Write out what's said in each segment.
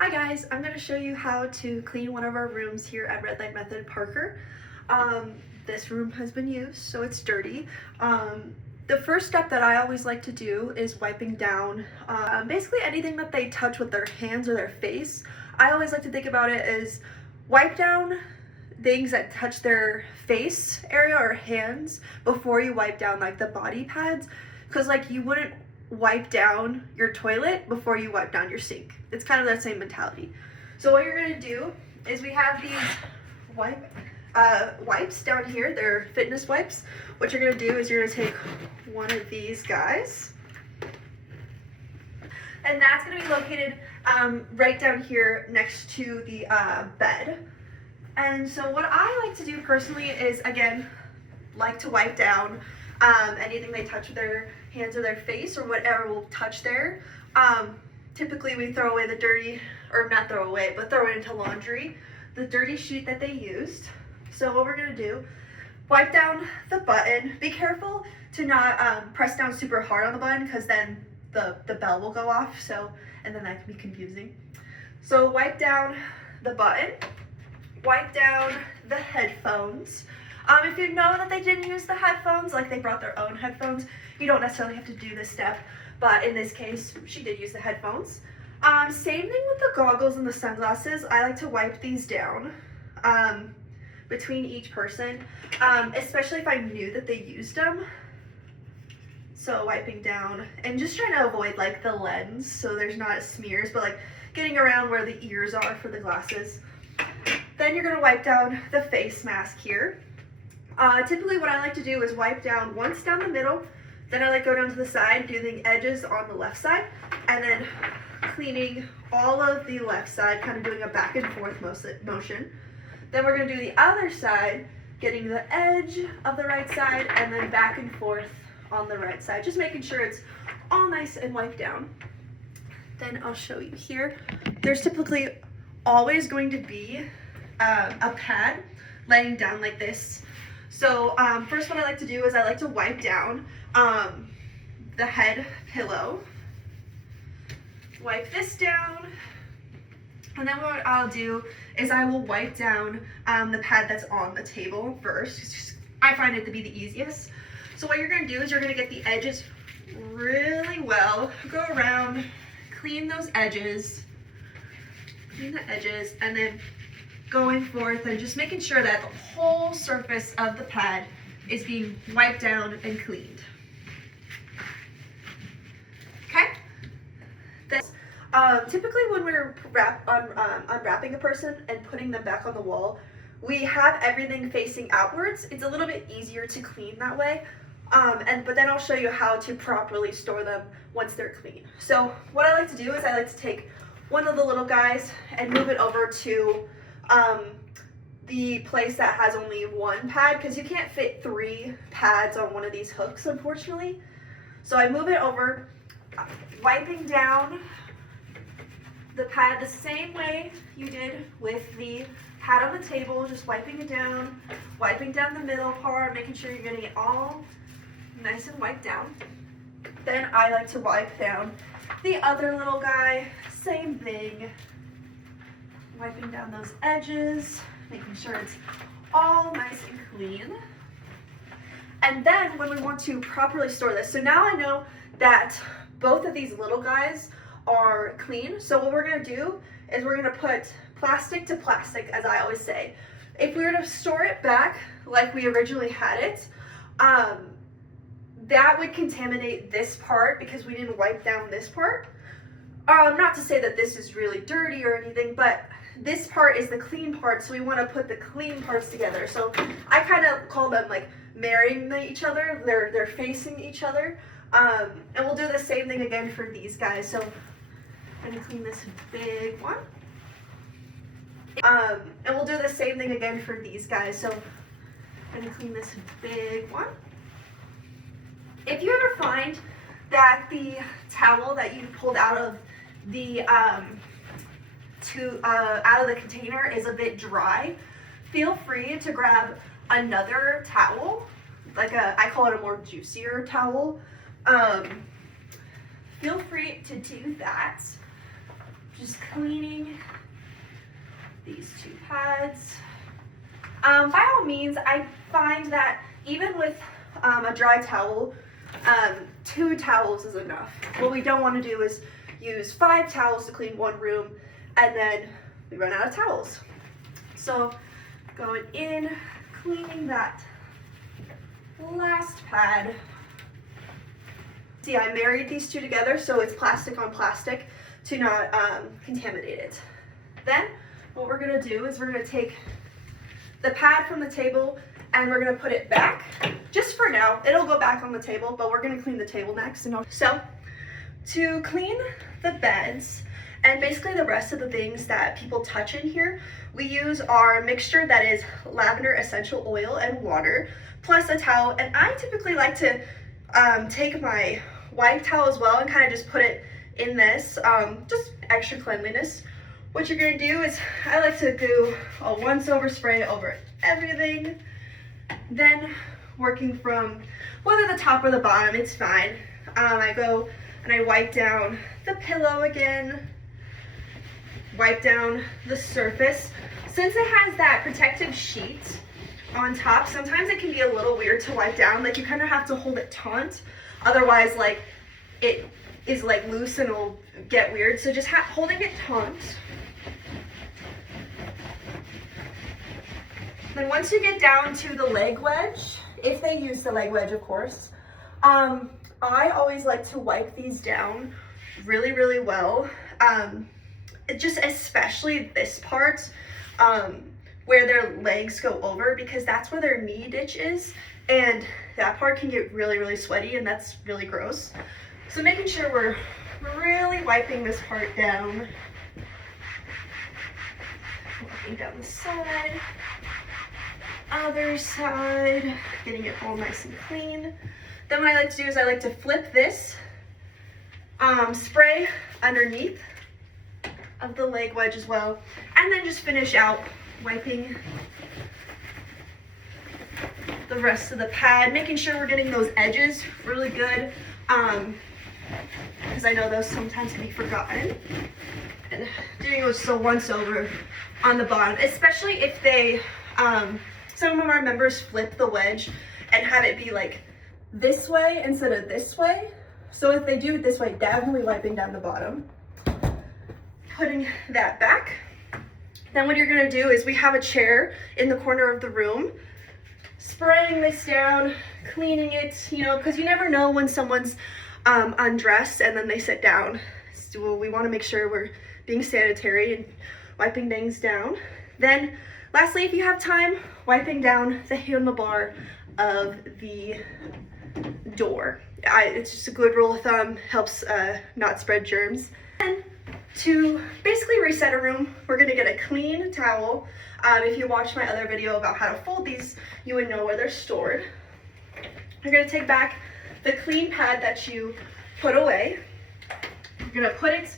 Hi guys, I'm going to show you how to clean one of our rooms here at Red Light Method Parker. This room has been used, so it's dirty. The first step that I always like to do is wiping down basically anything that they touch with their hands or their face. I always like to think about it as wipe down things that touch their face area or hands before you wipe down like the body pads, because like you wouldn't wipe down your toilet before you wipe down your sink. It's kind of that same mentality. So what you're gonna do is we have these wipes down here. They're fitness wipes. What you're gonna do is you're gonna take one of these guys, and that's gonna be located right down here next to the bed. And so what I like to do personally is, again, like to wipe down anything they touch with their hands or their face or whatever will touch there. Typically we throw away the dirty, or not throw away, but throw it into laundry, the dirty sheet that they used. So what we're gonna do, wipe down the button. Be careful to not press down super hard on the button, because then the bell will go off, and then that can be confusing. So wipe down the button, wipe down the headphones. If you know that they didn't use the headphones, like they brought their own headphones, you don't necessarily have to do this step, but in this case, she did use the headphones. Same thing with the goggles and the sunglasses. I like to wipe these down between each person, especially if I knew that they used them. So wiping down and just trying to avoid like the lens so there's not smears, but like getting around where the ears are for the glasses. Then you're gonna wipe down the face mask here. Typically what I like to do is wipe down once down the middle, then I like go down to the side, do the edges on the left side, and then cleaning all of the left side, kind of doing a back and forth motion. Then we're gonna do the other side, getting the edge of the right side, and then back and forth on the right side, just making sure it's all nice and wiped down. Then I'll show you here. There's typically always going to be a pad laying down like this. So first what I like to do is I like to wipe down the head pillow. Wipe this down. And then what I'll do is I will wipe down the pad that's on the table first. I find it to be the easiest. So what you're going to do is you're going to get the edges really well, go around, clean those edges, and then going forth and just making sure that the whole surface of the pad is being wiped down and cleaned. Okay? Then, typically when we're unwrapping a person and putting them back on the wall, we have everything facing outwards. It's a little bit easier to clean that way. But then I'll show you how to properly store them once they're clean. So what I like to do is I like to take one of the little guys and move it over to the place that has only one pad, because you can't fit 3 pads on one of these hooks, unfortunately. So I move it over, wiping down the pad the same way you did with the pad on the table, just wiping it down, wiping down the middle part, making sure you're getting it all nice and wiped down. Then I like to wipe down the other little guy, same thing, wiping down those edges, making sure it's all nice and clean. And then when we want to properly store this, so now I know that both of these little guys are clean. So what we're gonna do is we're gonna put plastic to plastic, as I always say. If we were to store it back like we originally had it, that would contaminate this part because we didn't wipe down this part. Not to say that this is really dirty or anything, but this part is the clean part, so we want to put the clean parts together. So I kind of call them like marrying each other. They're facing each other. And we'll do the same thing again for these guys. So I'm gonna clean this big one. And we'll do the same thing again for these guys. So I'm gonna clean this big one. If you ever find that the towel that you pulled out of the container is a bit dry, feel free to grab another towel, like I call it a more juicier towel. Feel free to do that. just cleaning these two pads. By all means, I find that even with a dry towel, 2 towels is enough. What we don't want to do is use 5 towels to clean one room and then we run out of towels. So going in, cleaning that last pad. See, I married these two together so it's plastic on plastic to not contaminate it. Then what we're gonna do is we're gonna take the pad from the table and we're gonna put it back. Just for now, it'll go back on the table, but we're gonna clean the table next. So to clean the beds and basically the rest of the things that people touch in here, we use our mixture that is lavender essential oil and water, plus a towel. And I typically like to take my white towel as well and kind of just put it in this, just extra cleanliness. What you're gonna do is, I like to do a once over spray over everything. Then working from whether the top or the bottom, it's fine. I go and I wipe down the pillow again, wipe down the surface. Since it has that protective sheet on top, sometimes it can be a little weird to wipe down. Like you kind of have to hold it taut. Otherwise, like it is like loose and it'll get weird. So just holding it taut. Then once you get down to the leg wedge, if they use the leg wedge, of course, I always like to wipe these down really, really well. Just especially this part where their legs go over, because that's where their knee ditch is, and that part can get really, really sweaty, and that's really gross. So making sure we're really wiping this part down. Wiping down the side. Other side, getting it all nice and clean. Then what I like to do is I like to flip this spray underneath of the leg wedge as well, and then just finish out wiping the rest of the pad, making sure we're getting those edges really good, because I know those sometimes can be forgotten, and doing those so once over on the bottom, especially if they some of our members flip the wedge and have it be like this way instead of this way. So if they do it this way, definitely wiping down the bottom. Putting that back. Then what you're gonna do is we have a chair in the corner of the room, spraying this down, cleaning it, you know, because you never know when someone's undressed and then they sit down. So we wanna make sure we're being sanitary and wiping things down. Then lastly, if you have time, wiping down the handlebar of the door. It's just a good rule of thumb, helps not spread germs. And to basically reset a room, we're gonna get a clean towel. If you watched my other video about how to fold these, you would know where they're stored. You're gonna take back the clean pad that you put away. You're gonna put it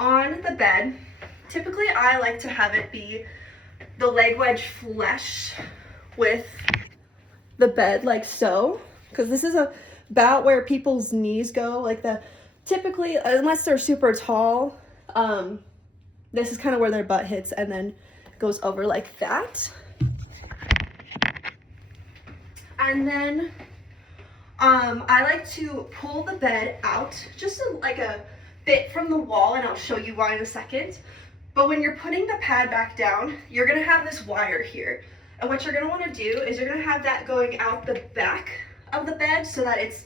on the bed. Typically, I like to have it be the leg wedge flush with the bed, like so, because this is about where people's knees go, like typically, unless they're super tall, this is kind of where their butt hits and then goes over like that. And then I like to pull the bed out just like a bit from the wall, and I'll show you why in a second. But when you're putting the pad back down, you're gonna have this wire here. And what you're gonna wanna do is you're gonna have that going out the back of the bed so that it's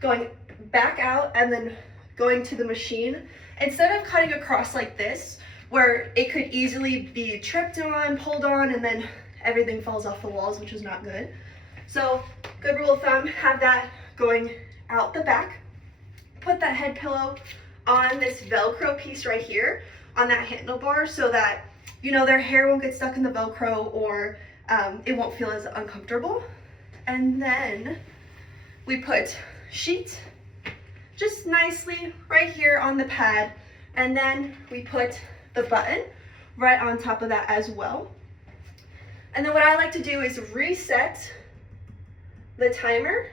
going back out and then going to the machine. Instead of cutting across like this, where it could easily be tripped on, pulled on, and then everything falls off the walls, which is not good. So, good rule of thumb, have that going out the back. Put that head pillow on this Velcro piece right here, on that handlebar, so that, you know, their hair won't get stuck in the Velcro, or it won't feel as uncomfortable. And then we put sheet just nicely right here on the pad, and then we put the button right on top of that as well. And then what I like to do is reset the timer,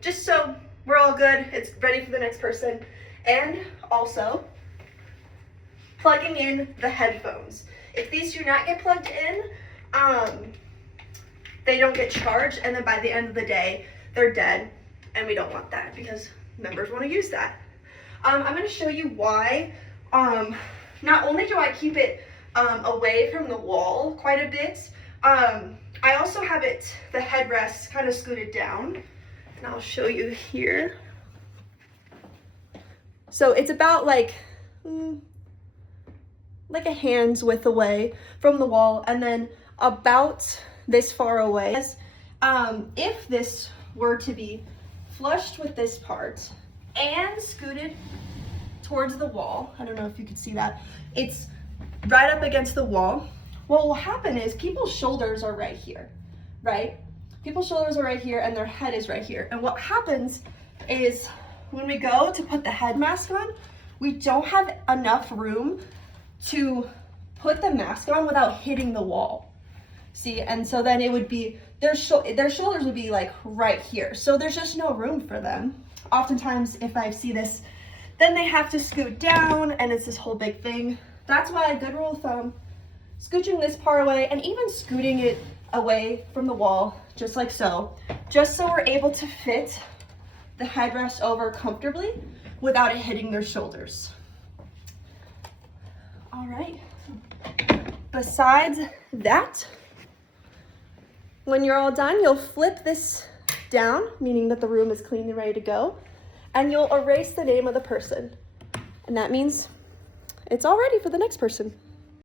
just so we're all good, it's ready for the next person. And also, plugging in the headphones. If these do not get plugged in, they don't get charged, and then by the end of the day, they're dead, and we don't want that because members want to use that. I'm going to show you why. Not only do I keep it away from the wall quite a bit, I also have the headrest kind of scooted down, and I'll show you here. So it's about like a hand's width away from the wall, and then about this far away. If this were to be flushed with this part and scooted towards the wall, I don't know if you could see that, it's right up against the wall. What will happen is people's shoulders are right here, right? People's shoulders are right here and their head is right here. And what happens is when we go to put the head mask on, we don't have enough room to put the mask on without hitting the wall. See, and so then it would be, their shoulders would be like right here. So there's just no room for them. Oftentimes, if I see this, then they have to scoot down and it's this whole big thing. That's why a good rule of thumb, scooching this part away and even scooting it away from the wall, just like so, just so we're able to fit the headrest over comfortably without it hitting their shoulders. All right. Besides that, when you're all done, you'll flip this down, meaning that the room is clean and ready to go, and you'll erase the name of the person. And that means it's all ready for the next person.